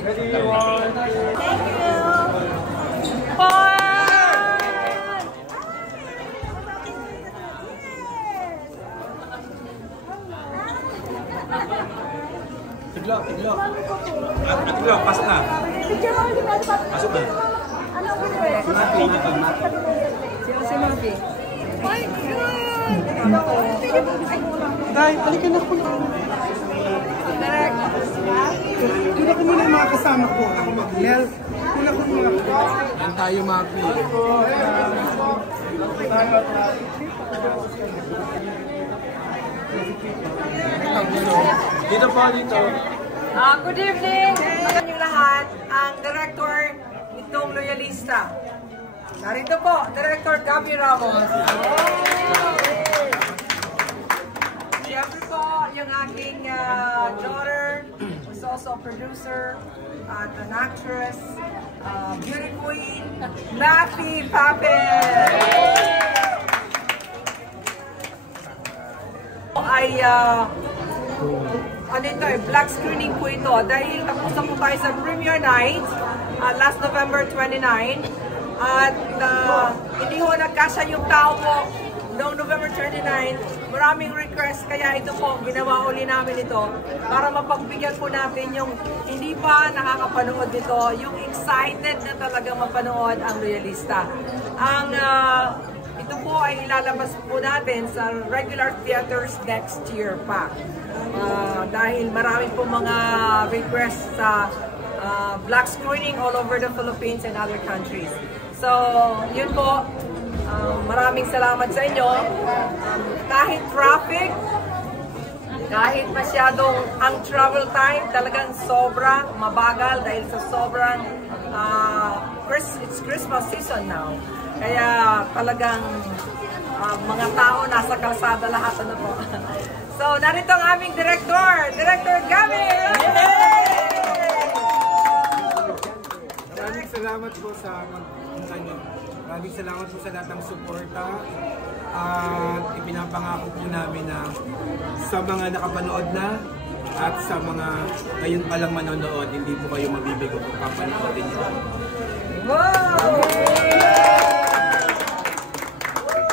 Ready, one. Thank you. Bye. Tiglok. Tiglok, pasok na. Pasok na. Si Mavi. My God! Dahil, halika na po. Tuna ko muna yung mga kasama ko. Ako mag-Nel. Tuna ko muna po. Yan tayo, Mavi. Dito po, dito. Good evening! Magandang yung lahat, ang director nitong Loyalista. Narito po, Director Gabby Ramos. Siyempre po, yung aking daughter, who's also a producer at an actress, beauty queen, Matthew Papin. Black screening po ito dahil tapos na po tayo sa premiere night last November 29 at hindi ho nagkasya yung tao po noong November 29. Maraming request kaya ito po ginawa uli namin ito para mapagbigyan po natin yung hindi pa nakakapanood nito, yung excited na talagang mapanood ang Loyalista. Ito po ay ilalabas po natin sa regular theaters next year pa. Dahil marami po mga requests sa black screening all over the Philippines and other countries. So, yun po. Maraming salamat sa inyo. Kahit traffic, kahit masyadong ang travel time, talagang sobrang mabagal dahil sa sobrang it's Christmas season now. Kaya talagang mga tao nasa kalsada lahat ano po. So, narito ang aming Director Gabby! Maraming salamat po sa maraming salamat po sa lahat ng suporta at ipinapangako po namin na sa mga nakapanood na at sa mga ngayon palang manonood, hindi po kayo mabibigo kung papanoodin nyo. Wow!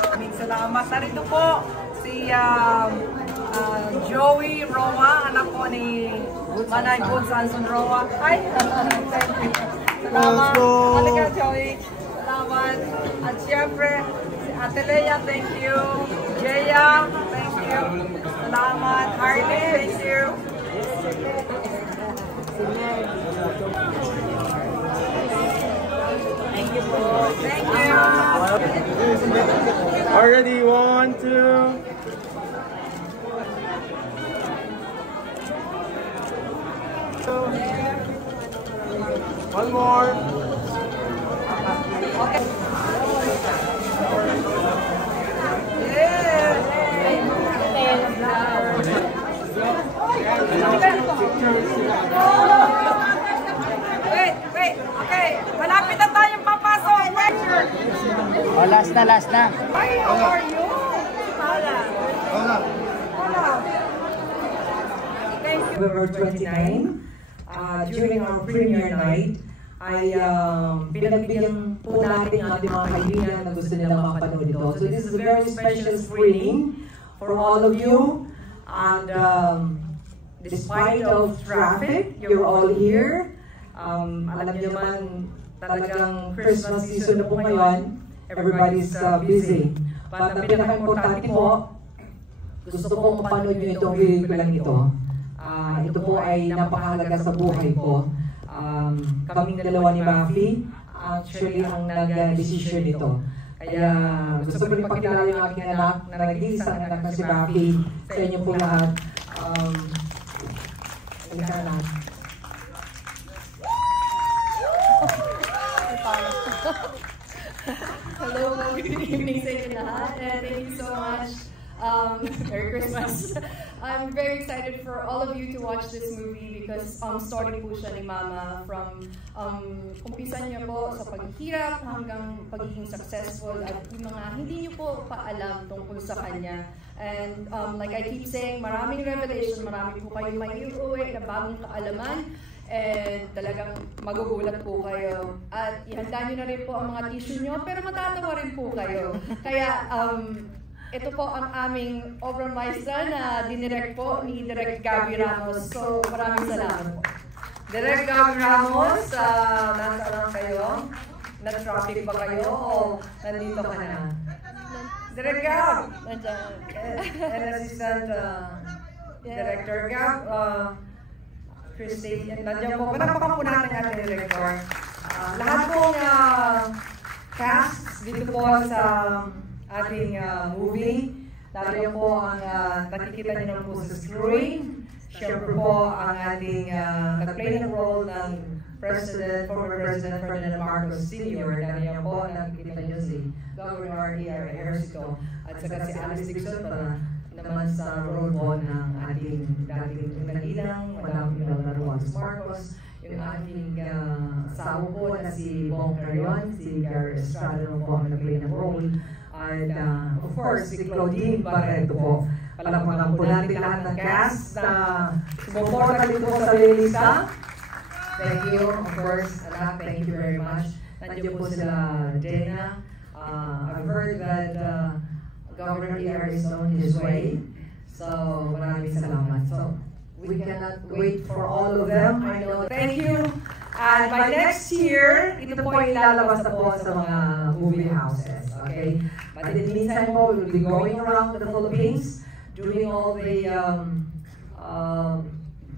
Maraming salamat. Narito po si Joey Roa, anak po ni Manay Boots Anson Roa. Ay! Thank you. Salamat. Halika, Joey. Salamat. At siyempre, si Ate Lea, thank you. Jeya, thank you. Salamat. Harley, thank you. Thank you po. Thank you. Already, 1, 2. One more. Okay. Yeah. Wait. Okay. Malapit na tayong papasok. Oh, last na. Hi, how are you? Hola. Thank you. November 29. During our premiere night, ay pinagbigyan po natin ang ating mga kaibigan na gusto nila mapanood ito. So this is a very special screening for all of you. And despite of traffic, you're all here. Alam niyo man, talagang Christmas season na po ngayon. Everybody's busy. But ang pinaka-importante po, gusto ko mapanood niyo itong pelikulang ito. Ito po ay napakahalaga sa buhay ko. Kaming dalawa ni Mafi, actually ang nag-decision nito. Kaya gusto ko rin pakilala yung aking anak na nag-iisang anak na si Mafi sa inyo po lahat. Hello, good evening sa inyo lahat. And thank you so much Merry Christmas. I'm very excited for all of you to watch this movie because story po siya ni Mama from umpisa niya po sa paghihirap hanggang pagiging successful at yung mga hindi niyo po paalam tungkol sa kanya. And like I keep saying, maraming revelation, marami po kayong maiuwi na bagong kaalaman. And talagang magugulat po kayo. At ihanda nyo na rin po ang mga tissue nyo, pero matatawa rin po kayo. Kaya ito po ang aming obra maestra na dinirect po ni Direk Gabby Ramos. So maraming salamat po. Direk Gabby Ramos, nasa lang kayo? Na-traffic ba kayo o nandito ka na? Direk Gab! And Assistant Director Gab, Christy, nandiyan po. Panapakan po natin ang ating director. Lahat pong cast dito po sa ating movie. Lalo po ang nakikita niyo po sa screen. Siyempre po ang ating nag-play ng role ng former President Ferdinand Marcos Sr. Lalo po nakikita niyo si Governor E.R. Ejercito at saka si Alice Dixon para naman sa role po ng ating dating nagilang, Madam Imelda Ruiz Marcos, yung ating asawa po na si Bong Carion, si Gary Estrada po ang nag-play ng role, at of course si Claudine Barreto po. Palakpakan po natin lahat ng cast na sumuporta dito po sa Lelisa. Thank you, of course, anak, thank you very much. Nandiyo po sila Dana. I've heard that Governor E.R. is on his way. So, maraming salamat. So, we cannot wait for all of them. I know. Thank you. And by next year, ito po ay lalabas na po sa mga movie houses. Okay? But in the meantime po, we will be going around the Philippines, doing all the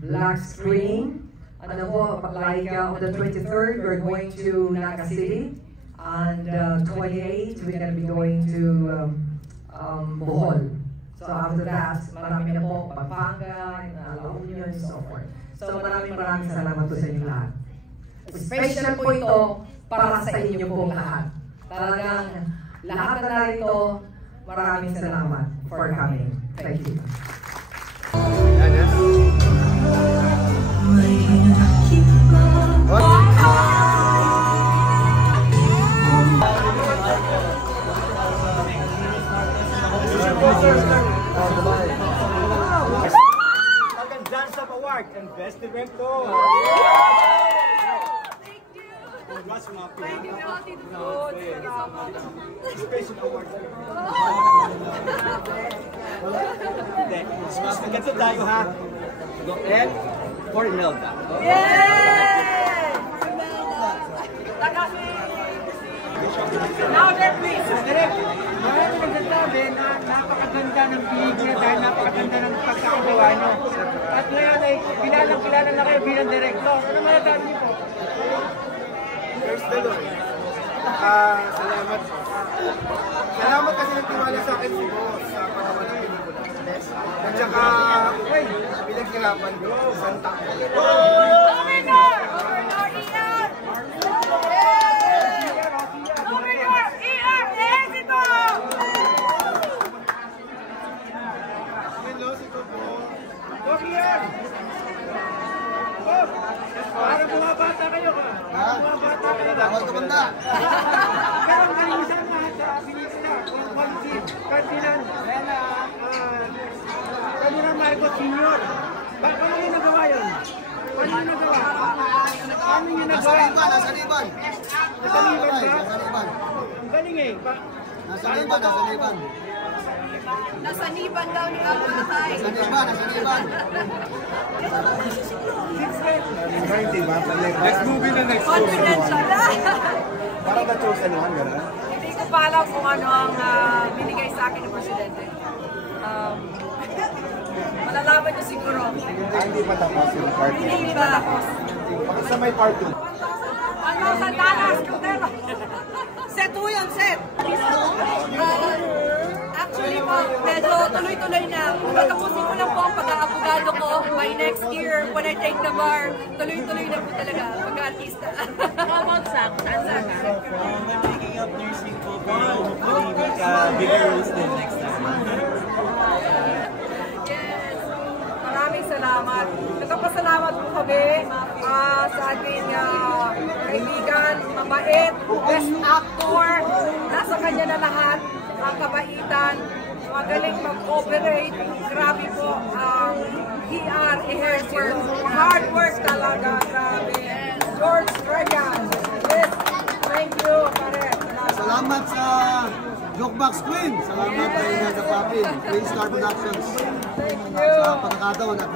black screening. Ano po, like on the 23rd, we're going to Naga City. And 28th, we're going to be going to Bohol. So after that, marami na po, Pampanga, La Union, and so forth. So maraming salamat po sa inyo lahat. Special po ito para sa inyo pong lahat. Talagang lahat na narito, maraming salamat for coming. Thank you. Second Dance Up Award and Best Director. Thank you. Thank you, Ate Food. Special award. Hindi. Mas maganda tayo ha. And for Imelda. Yay! Now then, please. Direk, maraming nagsasabi na napakaganda ng pelikula dahil napakaganda ng pagkakagawa nyo. At ngayon ay kilalang-kilala na kayo bilang director. Ano malatag niyo po? First the Lord. Salamat. Salamat kasi nagtiwala sa akin si Boss sa pagawa ng pelikula. At saka, pinaghirapan ko. Santa. Governor! Governor Ian! Governor Ian! Ejercito! Hello, si Coco. Okay yan! Oh, parang bumabata kayo ka. Parang bumabata kayo. Bawal tumanda. Pero ang kalimutan lahat sa pelikula. Quality, Ferdinand, Ferdinand Marcos Sr. Paano nyo nagawa yun? Paano nyo nagawa? Paano nyo nagawa? Nasa Liban. Nasa Liban ba? Nasa Liban. Ang galing eh. Nasa Liban, nasa Liban. Nasa Niban daw ni Kamatay. Nasa Liban, nasa Liban. Next movie na next Confidential. Parang na-chosen one, gano'n? Hindi ko pa alam kung ano ang binigay sa akin ng Presidente. Malalaman niyo siguro. Hindi pa tapos yung part 2. Hindi pa tapos. Pakisa may part 2. Ano sa talas? Set 2 yun, set. Actually po, medyo tuloy-tuloy na. Pagkapusin ko lang po ang pag-aabogado ko. By next year, when I take the bar, tuloy-tuloy na po talaga pag-artista. How about Sam? Taking up nursing po, pero hopefully make bigger roles din next time. salamat. Nagpapasalamat po kami sa ating kaibigan, mabait, best actor. Nasa kanya na lahat, ang kabaitan, magaling mag-operate. Grabe po ang hard work talaga. Grabe. George Ryan. Yes, thank you. Salamat sa Jokebox Queen. Salamat kay Nada Papi, Queen Star Productions. Sa pagkakataon na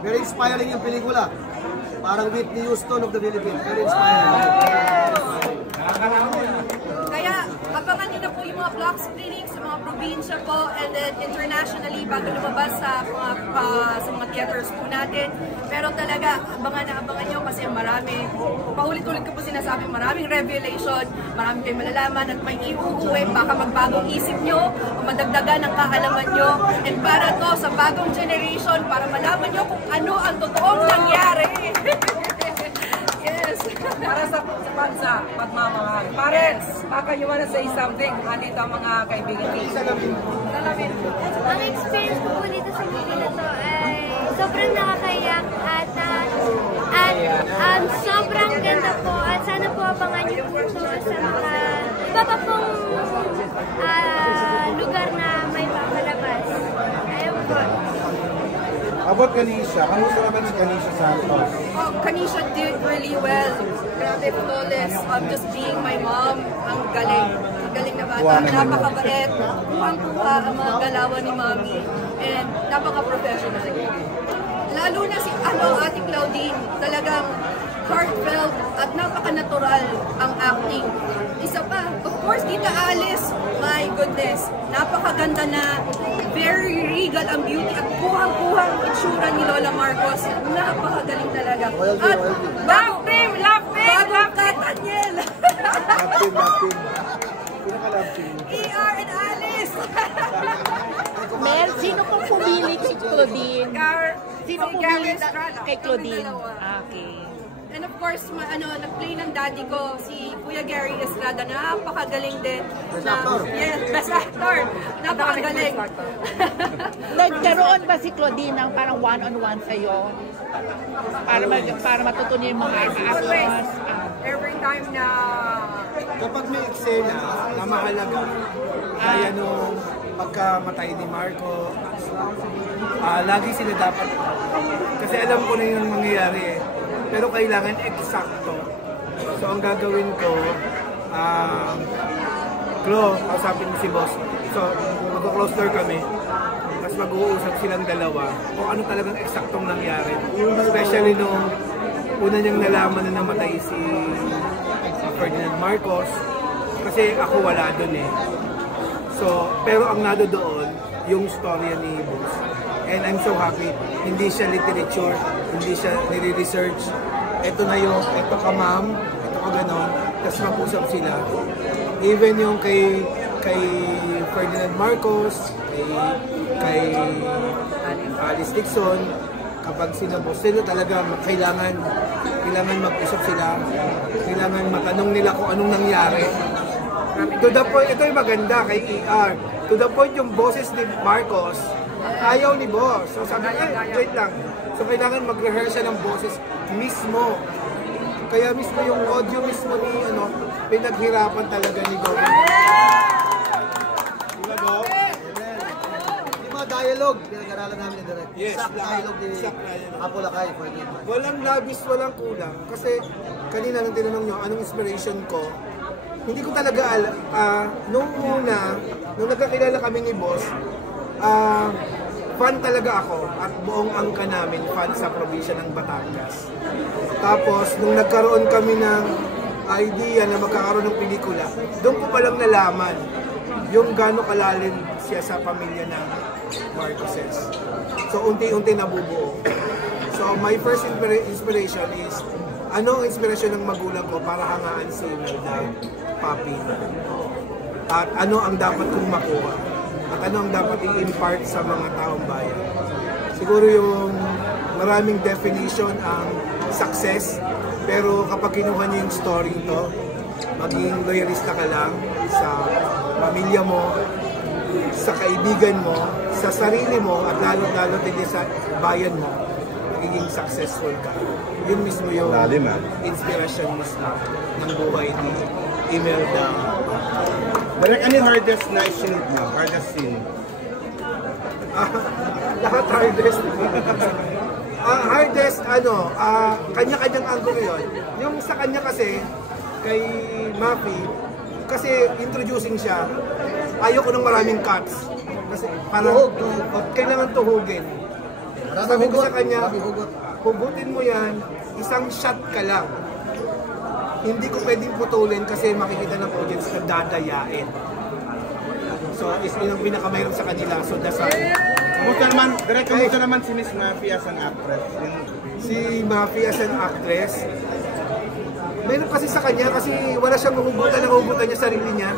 very inspiring yung pelikula. Parang Whitney Houston of the Philippines. Very inspiring. Kaya abangan nyo na po yung mga block screenings sa mga probinsya po and then internationally bago lumabas sa mga theaters po natin. Pero talaga, abangan nyo kasi marami. Paulit-ulit ko po sinasabi, maraming revelation, maraming kayo malalaman at may iuuwi, baka magbagong isip nyo o madagdagan ang kaalaman nyo. And para to sa bagong generation, para malaman nyo kung ano ang totoong nangyari. Yes. Para sa bansa, pagmamahal. Parents, baka you wanna say something? Andito ang mga kaibigan dito. Salamin. Ang experience ko po dito sa movie na to ay sobrang nakakayak at sobrang ganda po at sana po abangan niyo po ito sa mga iba pa pong lugar na may papalabas. Ayun po. About Kanisha, kamusta naman si Kanisha Santos? Oh, Kanisha did really well. Grabe, flawless. Just being my mom, ang galing. Ang galing na bata. Napakabait. Kuwang-kuwa ang mga galawan ni Mami. And napaka-professional. Lalo na si Ate Claudine. Talagang heartfelt at napaka-natural ang acting. Isa pa, of course, Tita Alice, my goodness, napakaganda na, very regal ang beauty at kuhang-kuha ang itsura ni Lola Marcos. Napakagaling talaga. At bagong ka, Daniel! ER and Alice! Mel, sino pong pumili kay Claudine? Sino pumili kay Claudine? Okay. And of course, nag-play ng daddy ko, si Kuya Gary Estrada, napakagaling din. Yes, best actor. Napakagaling. Nagkaroon ba si Claudine ng parang one-on-one sa'yo? Para matuto niya yung mga actors? Every time na Kapag may eksena na mahalaga, kaya nung pagkamatay ni Marco, lagi sila dapat, kasi alam ko na yung mangyayari eh. Pero kailangan eksakto. So ang gagawin ko, kausapin mo si boss. So mag-close door kami. Mas mag-uusap silang dalawa kung ano talagang eksaktong nangyari. Especially nung una niyang nalaman na namatay si Ferdinand Marcos. Kasi ako wala doon eh. So, pero ang nado doon, yung storya ni boss. And I'm so happy, hindi siya literature, hindi siya nire-research. Ito na yung, ito ka ma'am, ito ka ganon, tapos mag-usap sila. Even yung kay Ferdinand Marcos, kay Alice Dixon, kapag sinabos sila talaga, kailangan mag-usap sila, kailangan matanong nila kung anong nangyari. To the point, ito yung maganda kay ER, to the point yung boses ni Marcos, ayaw ni boss. So sabi niya, wait lang. So kailangan mag-rehearse siya ng boses mismo. Kaya mismo yung audio mismo ni pinaghirapan talaga ni Gordon. Diba Go? Yung mga dialogue, pinag-aralan namin ni Direk. Yes, Exact dialogue ni Apo Lakay. Walang labis, walang kulang. Kasi kanina nung tinanong nyo, anong inspiration ko? Hindi ko talaga nung nagkakilala kami ni boss, fan talaga ako at buong angka namin fan sa probinsya ng Batangas. Tapos, nung nagkaroon kami ng idea na magkakaroon ng pelikula, doon ko palang nalaman yung gano'ng kalalim siya sa pamilya ng Marcoses. So, unti-unti nabubuo. So, my first inspiration is, ano ang inspirasyon ng magulang ko para hangaan si Imelda Papi? At ano ang dapat kong makuha? At ano ang dapat i-impart sa mga taong bayan? Siguro yung maraming definition ang success, pero kapag kinuha niyo yung story ito, maging loyalista ka lang sa pamilya mo, sa kaibigan mo, sa sarili mo at lalo-lalo din sa bayan mo, magiging successful ka. Yun mismo yung inspiration mismo ng buhay ni Imelda. Ano yung hardest na isinip mo? Hardest scene? Lahat hardest. Hardest, kanya-kanyang angle yun. Yung sa kanya kasi, kay Mafi, kasi introducing siya, ayoko ng maraming cuts. Kasi parang kailangan tuhugin. Sabi ko sa kanya, hugutin mo yan, isang shot ka lang. Hindi ko pwedeng putulin kasi makikita ng audience na dadayain. So, yun ang pinakamahirap sa kanila. So, dasal. Kumusta naman si Miss Mafi as an actress? Si Mafi as an actress, meron kasi sa kanya kasi wala siyang nahugutan niya sarili niya.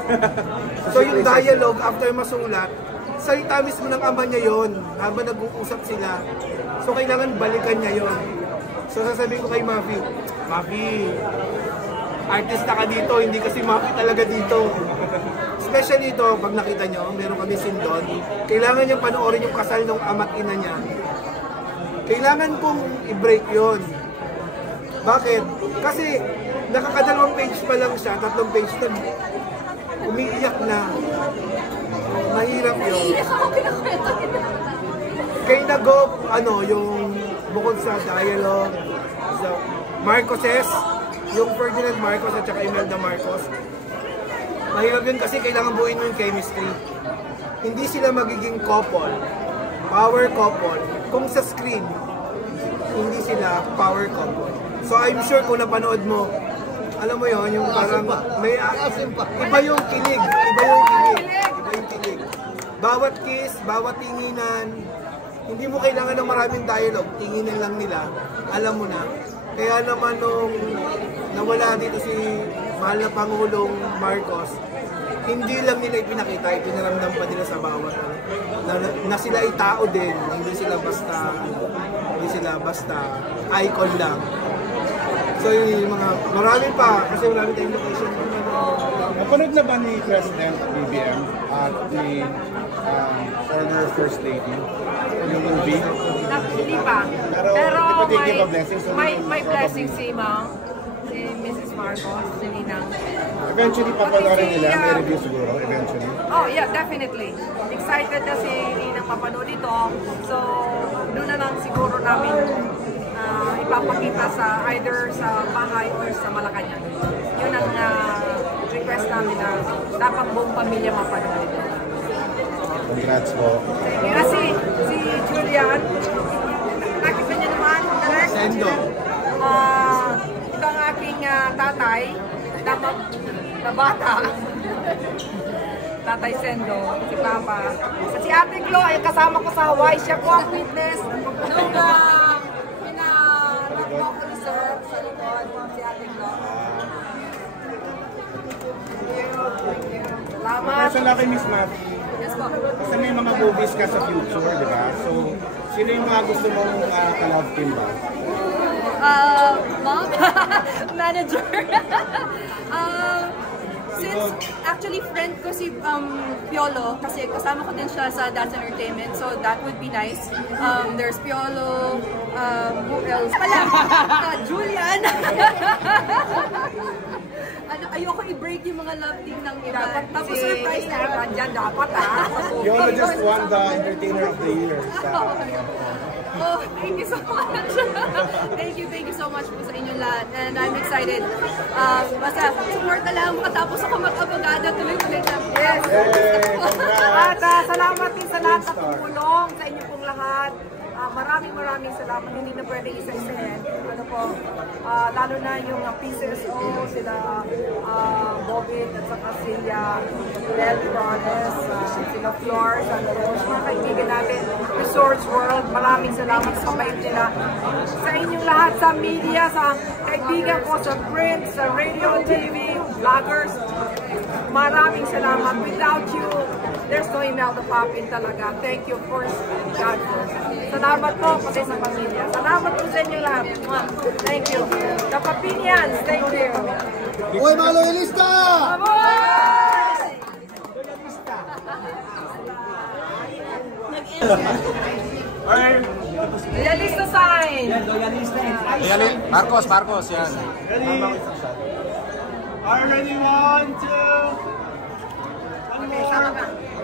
So, yung dialogue after masulat, salita mismo ng ama niya yon habang nag-uusap sila. So, kailangan balikan niya yon. So, sasabihin ko kay Mafi, artista ka dito, hindi kasi Mafi talaga dito. Especially ito, pag nakita nyo, meron kami scene doon, kailangan niyang panoorin yung kasal ng ama't ina niya. Kailangan kong i-break yon. Bakit? Kasi nakakadalawang page pa lang siya, 3 page na, umiiyak na. Mahirap yun. Kaya nag-go, yung bukod sa dialogue, sa Marcoses, yung Ferdinand Marcos at saka Imelda Marcos, mahirap yun kasi kailangan buuin mo yung chemistry. Hindi sila magiging couple, power couple, kung sa screen, hindi sila power couple. So I'm sure kung napanood mo, alam mo yon yung parang may iba yung kilig. Bawat kiss, bawat tinginan, hindi mo kailangan ng maraming dialogue, tinginan lang nila, alam mo na. Kaya naman nung nawala dito si mahal na Pangulong Marcos, hindi lang nila ipinakita, ipinaramdam pa nila sa bawat na sila ay tao din, hindi sila basta icon lang. So yung mga marami pa kasi marami tayong location. Napanood na ba ni President BBM at ni former First Lady yung movie? Hindi pa. Pero may blessing si Mrs. Marcos, si Ninang. Eventually, papanoodin nila. May review siguro, eventually. Oh, yeah, definitely. Excited na si Ninang mapanood ito. So, doon na lang siguro namin ipapakita sa either sa bahay or sa Malacanang. Yun ang request namin na dapat buong pamilya mapanood ito. Congrats po. Kasi si Julian, nakita niya naman, direct. Sendo. Ito ang aking tatay na bata. Tatay Sendo, si Papa. At si Ate Glo, ay kasama ko sa Hawaii. Siya po ang witness nung pinanagpo ko ni Sir sa likod. Si Ate Glo. Salamat. Sa laki, Miss Mafi. Yes po. Kasi may mga movies ka sa future, di ba? So, sino yung mga gusto mong ka-love team ba? Mom? Manager? Since actually friend ko si Piolo, kasi kasama ko din siya sa Dance Entertainment, so that would be nice. There's Piolo, who else? Julian! Ayoko i-break yung mga love team ng iba. Tapos surprise na iba dyan dapat Piolo just won the Entertainer of the Year. Oh, thank you so much. Thank you so much po sa inyong lahat. And I'm excited. Basta support na lang makatapos ako mag-abogada tuloy-tuloy na. Yes. At salamat din sa lahat sa tumulong sa inyo pong lahat. Maraming salamat. Hindi na pwede isa-isahin. Ano po, lalo na yung PCSO, sila Bobit at saka si Del Rones, sila Flor, mga kaibigan natin, Resorts World. Maraming salamat sa kayo nila. Sa inyong lahat, sa media, sa kaibigan ko, sa print, sa radio, TV, vloggers. Maraming salamat. Without you, there's no Imelda Papin talaga. Thank you, of course, God first. Salamat po, pati sa pamilya. Salamat po sa inyo lahat. Thank you. The Papinians, thank you. Uy, mga loyalista! Vamos! Loyalista sign! Marcos, yan. Ready? Are ready? 1, 2. One more.